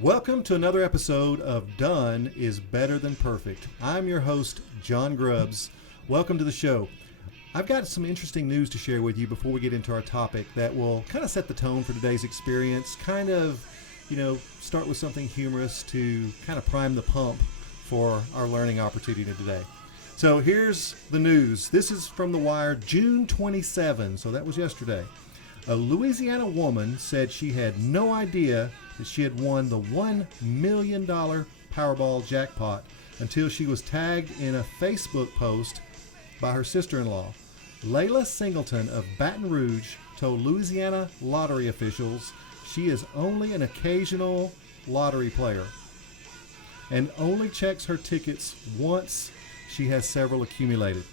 Welcome to another episode of Done is Better Than Perfect. I'm your host, John Grubbs. Welcome to the show. I've got some interesting news to share with you before we get into our topic that will kind of set the tone for today's experience, start with something humorous to kind of prime the pump for our learning opportunity today. So here's the news. This is from The Wire, June 27, so that was yesterday. A Louisiana woman said she had no idea that she had won the $1 million Powerball jackpot until she was tagged in a Facebook post by her sister-in-law. Layla Singleton of Baton Rouge told Louisiana lottery officials she is only an occasional lottery player and only checks her tickets once she has several accumulated.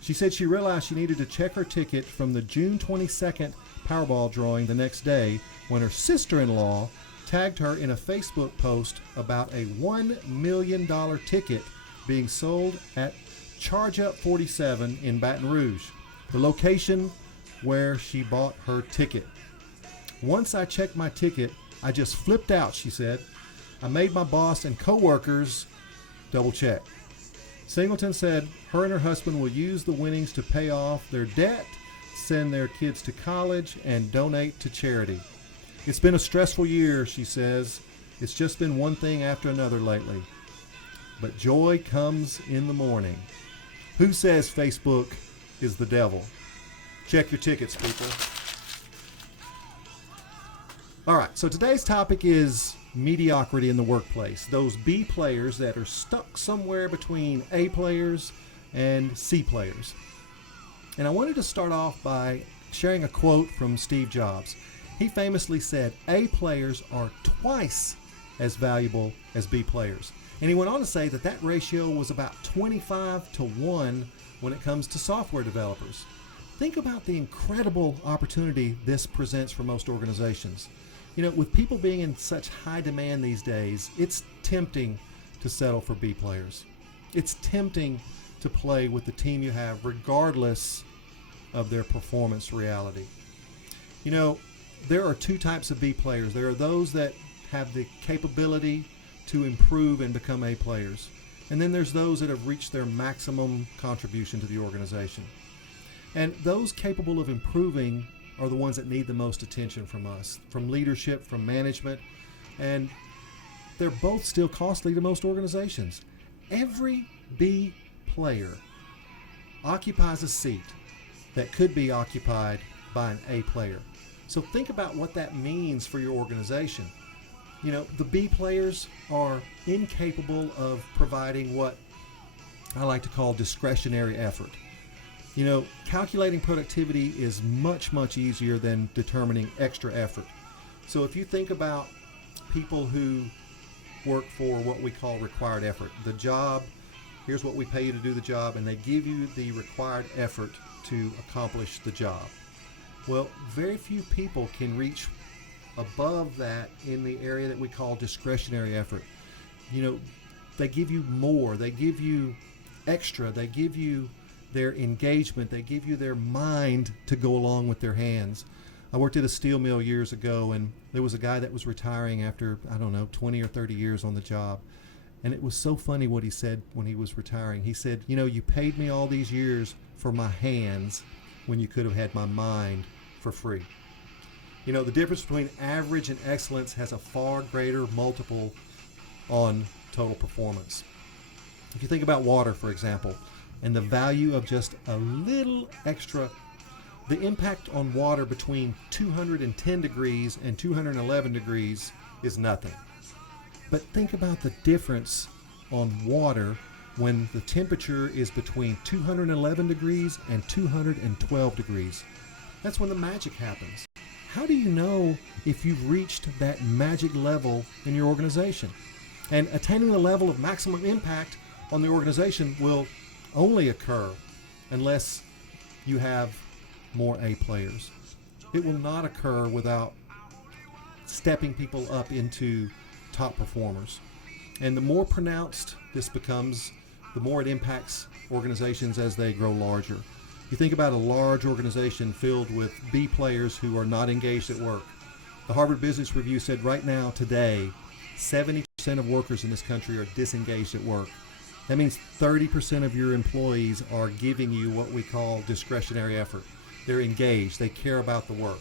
She said she realized she needed to check her ticket from the June 22nd Powerball drawing the next day when her sister-in-law tagged her in a Facebook post about a $1 million ticket being sold at Charge Up 47 in Baton Rouge, the location where she bought her ticket. Once I checked my ticket, I just flipped out, she said. I made my boss and co-workers double check. Singleton said her and her husband will use the winnings to pay off their debt, send their kids to college, and donate to charity. It's been a stressful year, she says. It's just been one thing after another lately. But joy comes in the morning. Who says Facebook is the devil? Check your tickets, people. All right, so today's topic is mediocrity in the workplace. Those B players that are stuck somewhere between A players and C players. And I wanted to start off by sharing a quote from Steve Jobs. He famously said, A players are twice as valuable as B players. And he went on to say that that ratio was about 25-1 when it comes to software developers. Think about the incredible opportunity this presents for most organizations. You know, with people being in such high demand these days, it's tempting to settle for B players. It's tempting to play with the team you have regardless of their performance reality. You know, there are two types of B players. There are those that have the capability to improve and become A players. And then there's those that have reached their maximum contribution to the organization. And those capable of improving are the ones that need the most attention from us, from leadership, from management, and they're both still costly to most organizations. Every B player occupies a seat that could be occupied by an A player. So think about what that means for your organization. You know, the B players are incapable of providing what I like to call discretionary effort. You know, calculating productivity is much, much easier than determining extra effort. So if you think about people who work for what we call required effort, the job, here's what we pay you to do the job, and they give you the required effort to accomplish the job. Well, very few people can reach above that in the area that we call discretionary effort. You know, they give you more, they give you extra, they give you their engagement, they give you their mind to go along with their hands. I worked at a steel mill years ago, and there was a guy that was retiring after, 20 or 30 years on the job. And it was so funny what he said when he was retiring. He said, you know, you paid me all these years for my hands when you could have had my mind for free. You know, the difference between average and excellence has a far greater multiple on total performance. If you think about water, for example, and the value of just a little extra, the impact on water between 210 degrees and 211 degrees is nothing. But think about the difference on water when the temperature is between 211 degrees and 212 degrees. That's when the magic happens. How do you know if you've reached that magic level in your organization? And attaining the level of maximum impact on the organization will only occur unless you have more A players. It will not occur without stepping people up into top performers. And the more pronounced this becomes, the more it impacts organizations as they grow larger. You think about a large organization filled with B players who are not engaged at work. The Harvard Business Review said right now, today, 70% of workers in this country are disengaged at work. That means 30% of your employees are giving you what we call discretionary effort. They're engaged. They care about the work.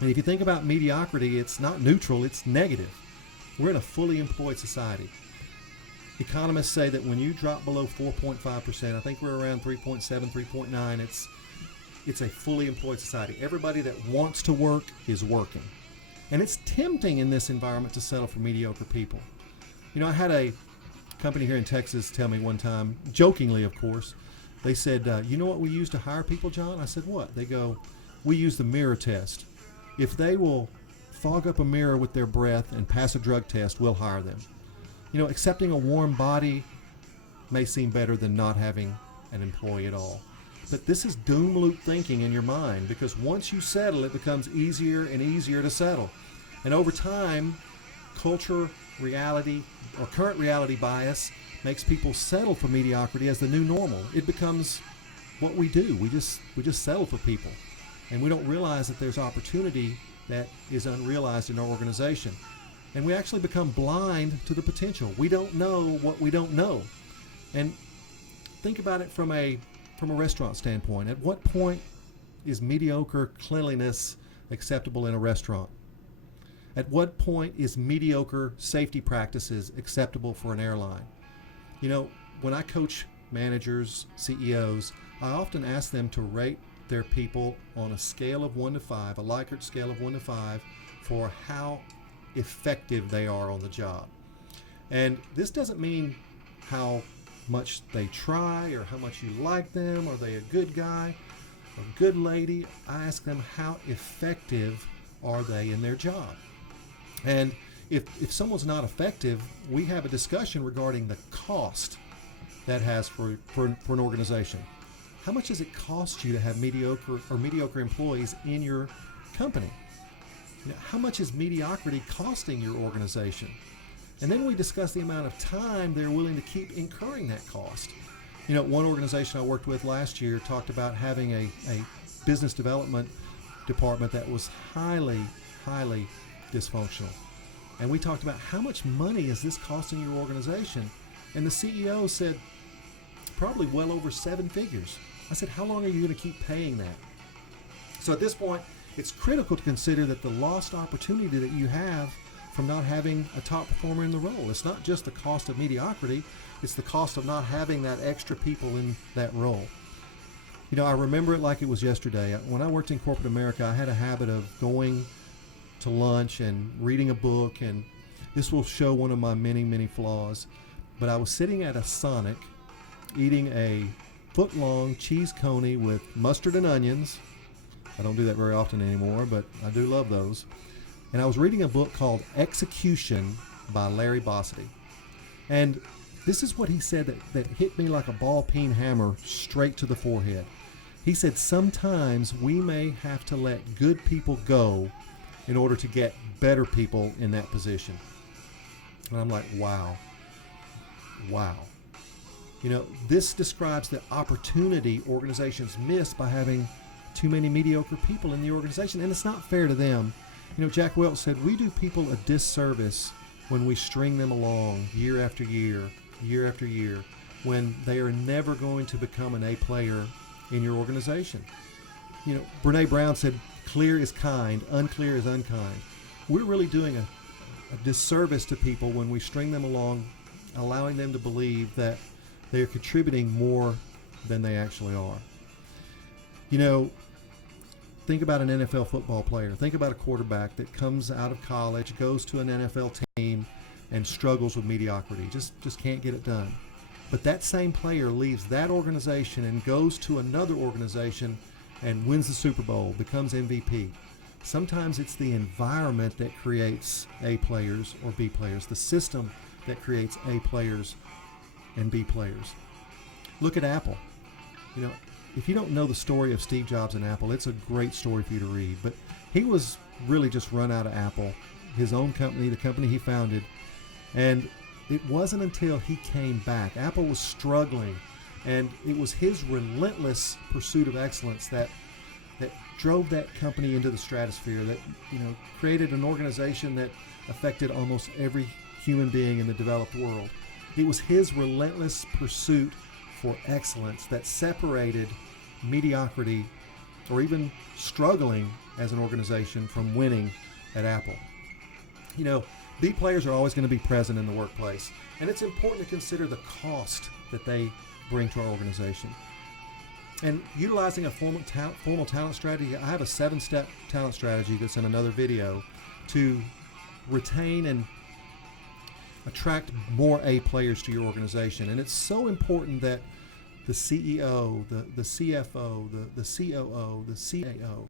And if you think about mediocrity, it's not neutral, it's negative. We're in a fully employed society. Economists say that when you drop below 4.5%, I think we're around 3.7, 3.9, it's a fully employed society. Everybody that wants to work is working. And it's tempting in this environment to settle for mediocre people. You know, I had a company here in Texas tell me one time, jokingly of course, they said, you know what we use to hire people, John? I said, what? They go, we use the mirror test. If they will fog up a mirror with their breath and pass a drug test, we'll hire them. You know, accepting a warm body may seem better than not having an employee at all. But this is doom loop thinking in your mind, because once you settle, it becomes easier and easier to settle. And over time, culture, reality, or current reality bias makes people settle for mediocrity as the new normal. It becomes what we do. We just settle for people. And we don't realize that there's opportunity that is unrealized in our organization. And we actually become blind to the potential. We don't know what we don't know. And think about it from a restaurant standpoint. At what point is mediocre cleanliness acceptable in a restaurant? At what point is mediocre safety practices acceptable for an airline? You know, when I coach managers, CEOs, I often ask them to rate their people on a scale of 1 to 5, a Likert scale of 1 to 5, for how effective they are on the job. And this doesn't mean how much they try or how much you like them. Are they a good guy, a good lady? I ask them, how effective are they in their job? And if someone's not effective, we have a discussion regarding the cost that has for an organization. How much does it cost you to have mediocre employees in your company? You know, how much is mediocrity costing your organization? And then we discuss the amount of time they're willing to keep incurring that cost. You know, one organization I worked with last year talked about having a business development department that was highly dysfunctional. And we talked about how much money is this costing your organization? And the CEO said, probably well over 7 figures. I said, how long are you going to keep paying that? So at this point, it's critical to consider that the lost opportunity that you have from not having a top performer in the role. It's not just the cost of mediocrity, it's the cost of not having that extra people in that role. You know, I remember it like it was yesterday. When I worked in corporate America, I had a habit of going to lunch and reading a book, and this will show one of my many flaws. But I was sitting at a Sonic eating a foot-long cheese coney with mustard and onions. I don't do that very often anymore, but I do love those. And I was reading a book called Execution by Larry Bossidy. And this is what he said that hit me like a ball-peen hammer straight to the forehead. He said, sometimes we may have to let good people go in order to get better people in that position. And I'm like, wow. You know, this describes the opportunity organizations miss by having too many mediocre people in the organization, and it's not fair to them. You know, Jack Welch said, we do people a disservice when we string them along year after year, when they are never going to become an A player in your organization. You know, Brene Brown said, clear is kind, unclear is unkind. We're really doing a disservice to people when we string them along, allowing them to believe that they're contributing more than they actually are. You know, think about an NFL football player. Think about a quarterback that comes out of college, goes to an NFL team, and struggles with mediocrity. Just can't get it done. But that same player leaves that organization and goes to another organization and wins the Super Bowl, becomes MVP. Sometimes it's the environment that creates A players or B players, the system that creates A players and B players. Look at Apple. You know, if you don't know the story of Steve Jobs and Apple, it's a great story for you to read. But he was really just run out of Apple, his own company, the company he founded. And it wasn't until he came back. Apple was struggling, and it was his relentless pursuit of excellence that drove that company into the stratosphere, that created an organization that affected almost every human being in the developed world. It was his relentless pursuit for excellence that separated mediocrity or even struggling as an organization from winning at Apple. B players are always going to be present in the workplace, and it's important to consider the cost that they bring to our organization. And utilizing a formal talent strategy, I have a 7-step talent strategy that's in another video to retain and attract more A players to your organization. And it's so important that the CEO, the CFO, the COO, the CAO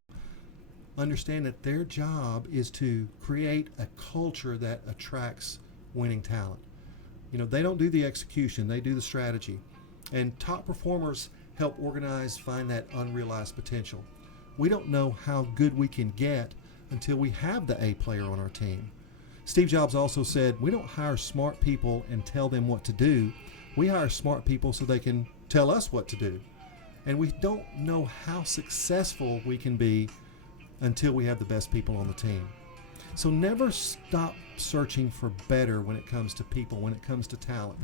understand that their job is to create a culture that attracts winning talent. They don't do the execution, they do the strategy. And top performers help organize, find that unrealized potential. We don't know how good we can get until we have the A player on our team. Steve Jobs also said, we don't hire smart people and tell them what to do. We hire smart people so they can tell us what to do. And we don't know how successful we can be until we have the best people on the team. So never stop searching for better when it comes to people, when it comes to talent.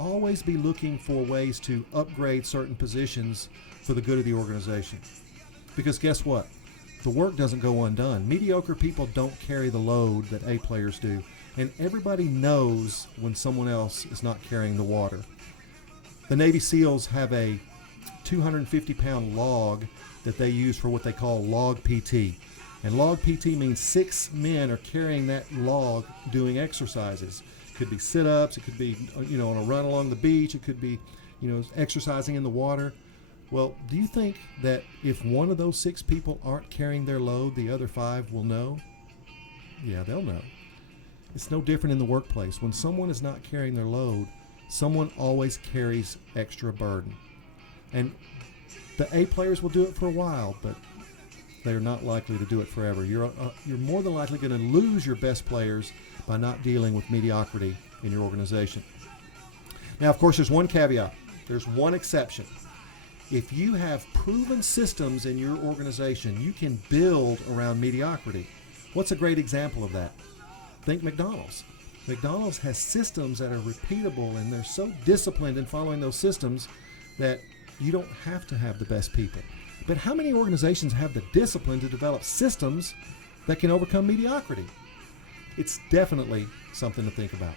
Always be looking for ways to upgrade certain positions for the good of the organization. Because guess what? The work doesn't go undone. Mediocre people don't carry the load that A players do. And everybody knows when someone else is not carrying the water. The Navy SEALs have a 250-pound log that they use for what they call log PT. And log PT means 6 men are carrying that log doing exercises. It could be sit-ups, it could be on a run along the beach, it could be exercising in the water. Well, do you think that if one of those 6 people aren't carrying their load, the other 5 will know? Yeah, they'll know. It's no different in the workplace. When someone is not carrying their load, someone always carries extra burden. And the A players will do it for a while, but they're not likely to do it forever. You're more than likely going to lose your best players by not dealing with mediocrity in your organization. Now, of course, there's one caveat. There's one exception. If you have proven systems in your organization, you can build around mediocrity. What's a great example of that? Think McDonald's. McDonald's has systems that are repeatable, and they're so disciplined in following those systems that you don't have to have the best people. But how many organizations have the discipline to develop systems that can overcome mediocrity? It's definitely something to think about.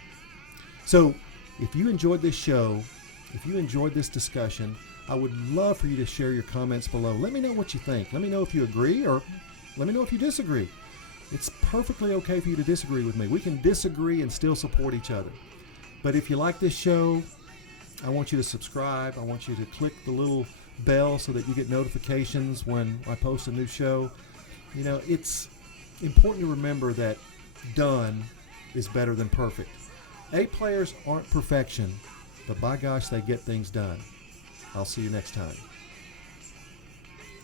So if you enjoyed this show, if you enjoyed this discussion, I would love for you to share your comments below. Let me know what you think. Let me know if you agree, or let me know if you disagree. It's perfectly okay for you to disagree with me. We can disagree and still support each other. But if you like this show, I want you to subscribe. I want you to click the little bell so that you get notifications when I post a new show. It's important to remember that done is better than perfect. A players aren't perfection, but by gosh, they get things done. I'll see you next time.